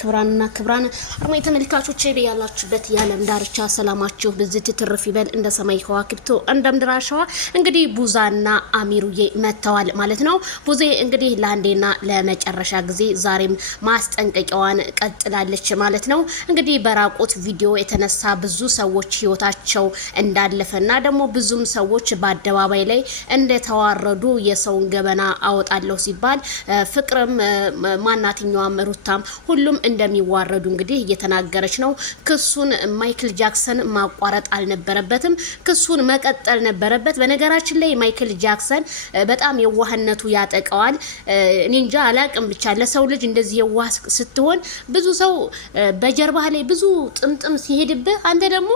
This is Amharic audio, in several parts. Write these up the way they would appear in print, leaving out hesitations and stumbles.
ክብራንና ክብራን አርማይ ተመልካቾቼ በያላችሁበት የዓለም ዳርቻ ሰላማችሁ ብዝት ትርፍ ይበል እንደ ሰማይ ከዋክብቶ እንደ ምድር አሸዋ። እንግዲህ ቡዛና አሚሩዬ መተዋል ማለት ነው። ቡዜ እንግዲህ ለአንዴና ለመጨረሻ ጊዜ ዛሬም ማስጠንቀቂያዋን ቀጥላለች ማለት ነው። እንግዲህ በራቁት ቪዲዮ የተነሳ ብዙ ሰዎች ህይወታቸው እንዳለፈና ደግሞ ብዙም ሰዎች በአደባባይ ላይ እንደተዋረዱ የሰውን ገበና አወጣለሁ ሲባል ፍቅርም ማናትኛውም ሩታም ሁሉም እንደሚዋረዱ እንግዲህ እየተናገረች ነው። ክሱን ማይክል ጃክሰን ማቋረጥ አልነበረበትም፣ ክሱን መቀጠል ነበረበት። በነገራችን ላይ ማይክል ጃክሰን በጣም የዋህነቱ ያጠቀዋል። እኔ እንጃ አላቅም፣ ብቻ ለሰው ልጅ እንደዚህ የዋህ ስትሆን ብዙ ሰው በጀርባህ ላይ ብዙ ጥምጥም ሲሄድብህ አንተ ደግሞ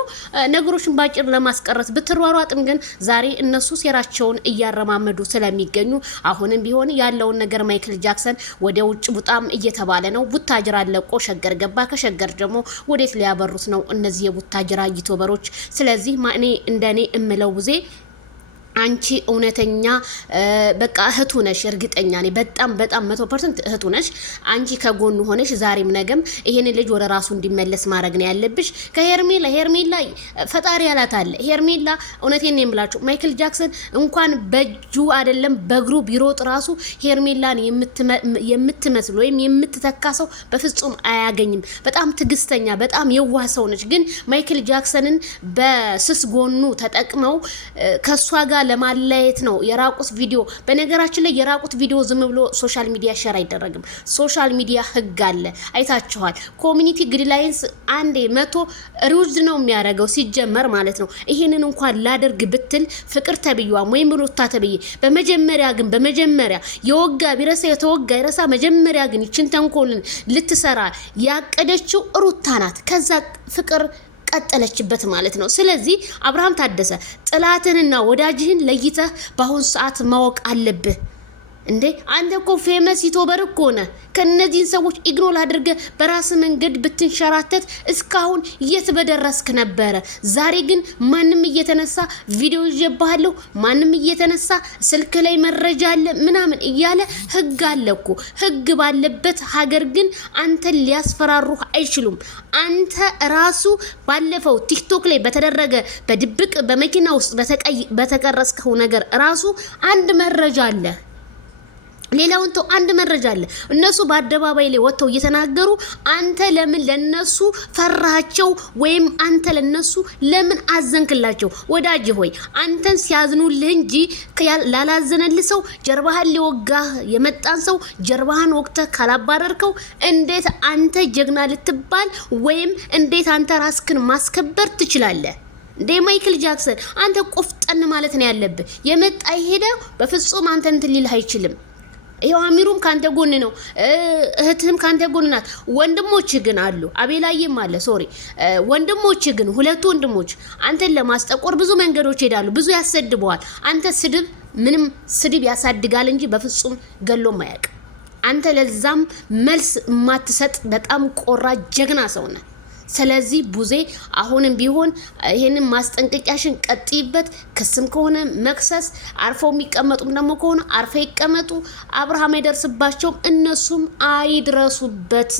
ነገሮችን ባጭር ለማስቀረት ብትሯሯጥም ግን ዛሬ እነሱ ሴራቸውን እያረማመዱ ስለሚገኙ አሁንም ቢሆን ያለውን ነገር ማይክል ጃክሰን ወደ ውጭ ቡጣም እየተባለ ነው። ቡታጅራ ለቆ ሸገር ገባ። ከሸገር ደግሞ ወዴት ሊያበሩት ነው እነዚህ የቡታጅራ ዩቲዩበሮች? ስለዚህ ማኔ እንደኔ እምለው ቡዜ አንቺ እውነተኛ በቃ እህቱ ነሽ፣ እርግጠኛ ነኝ። በጣም 100% እህቱ ነሽ። አንቺ ከጎኑ ሆነሽ ዛሬም ነገም ይሄን ልጅ ወደ ራሱ እንዲመለስ ማድረግ ነው ያለብሽ። ሄርሜላ ፈጣሪ ያላት አለ። ሄርሜላ እውነቴን ነው የምላችሁ፣ ማይክል ጃክሰን እንኳን በእጁ አይደለም በእግሩ ቢሮጥ ራሱ ሄርሜላን የምትመስል ወይም የምትተካ ሰው በፍጹም አያገኝም። በጣም ትግስተኛ፣ በጣም የዋህ ሰው ነች። ግን ማይክል ጃክሰንን በስስ ጎኑ ተጠቅመው ከሷ ጋር ለማለየት ነው የራቁት ቪዲዮ። በነገራችን ላይ የራቁት ቪዲዮ ዝም ብሎ ሶሻል ሚዲያ ሼር አይደረግም። ሶሻል ሚዲያ ህግ አለ፣ አይታችኋል። ኮሚኒቲ ጋይድላይንስ አንዴ 100 ሪውዝ ነው የሚያደርገው ሲጀመር ማለት ነው። ይሄንን እንኳን ላደርግ ብትል ፍቅር ተብዩዋ ወይም ሩታ ተብዬ በመጀመሪያ የወጋ ቢረሳ የተወጋ ይረሳ። መጀመሪያ ግን ይችን ተንኮልን ልትሰራ ያቀደችው ሩታ ናት። ከዛ ፍቅር ቀጠለችበት ማለት ነው። ስለዚህ አብርሃም ታደሰ ጥላትንና ወዳጅህን ለይተህ በአሁን ሰዓት ማወቅ አለብህ። እንዴ አንተ እኮ ፌመስ ዩቲዩበር እኮ ነህ። ከነዚህን ሰዎች ኢግኖር አድርገ በራስ መንገድ ብትንሸራተት እስካሁን የት በደረስክ ነበረ? ዛሬ ግን ማንም እየተነሳ ቪዲዮ ይጀባሃለሁ፣ ማንም እየተነሳ ስልክ ላይ መረጃ አለ ምናምን እያለ ህግ አለ እኮ። ህግ ባለበት ሀገር ግን አንተን ሊያስፈራሩህ አይችሉም። አንተ ራሱ ባለፈው ቲክቶክ ላይ በተደረገ በድብቅ በመኪና ውስጥ በተቀረስከው ነገር ራሱ አንድ መረጃ አለ። ሌላውን ተው፣ አንድ መረጃ አለ። እነሱ በአደባባይ ላይ ወጥተው እየተናገሩ አንተ ለምን ለነሱ ፈራቸው? ወይም አንተ ለነሱ ለምን አዘንክላቸው? ወዳጅ ሆይ አንተን ሲያዝኑልህ እንጂ ላላዘነልህ ሰው ጀርባህን ሊወጋህ የመጣን ሰው ጀርባህን ወቅተህ ካላባረርከው እንዴት አንተ ጀግና ልትባል ወይም እንዴት አንተ ራስክን ማስከበር ትችላለህ? እንዴ ማይክል ጃክሰን አንተ ቆፍጠን ማለት ነው ያለብህ። የመጣ ይሄደ በፍጹም አንተ እንትን ሊልህ አይችልም። ይሄው አሚሩም ካንተ ጎን ነው፣ እህትም ካንተ ጎን ናት። ወንድሞች ግን አሉ፣ አቤላዬም አለ። ወንድሞች ግን ሁለቱ ወንድሞች አንተን ለማስጠቆር ብዙ መንገዶች ሄዳሉ፣ ብዙ ያሰድበዋል። አንተ ምንም ስድብ ያሳድጋል እንጂ በፍጹም ገሎም አያውቅ። አንተ ለዛም መልስ የማትሰጥ በጣም ቆራ ጀግና ሰው ነህ። ስለዚህ ቡዜ አሁንም ቢሆን ይሄንን ማስጠንቀቂያሽን ቀጥይበት። ክስም ከሆነ መክሰስ፣ አርፈው የሚቀመጡም ደግሞ ከሆነ አርፈው ይቀመጡ። አብርሃም አይደርስባቸውም፣ እነሱም አይድረሱበት።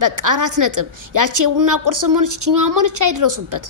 በቃ 4 ነጥብ። ያቺ የቡና ቁርስ ሆነች ይችኛዋ ሆነች አይድረሱበት።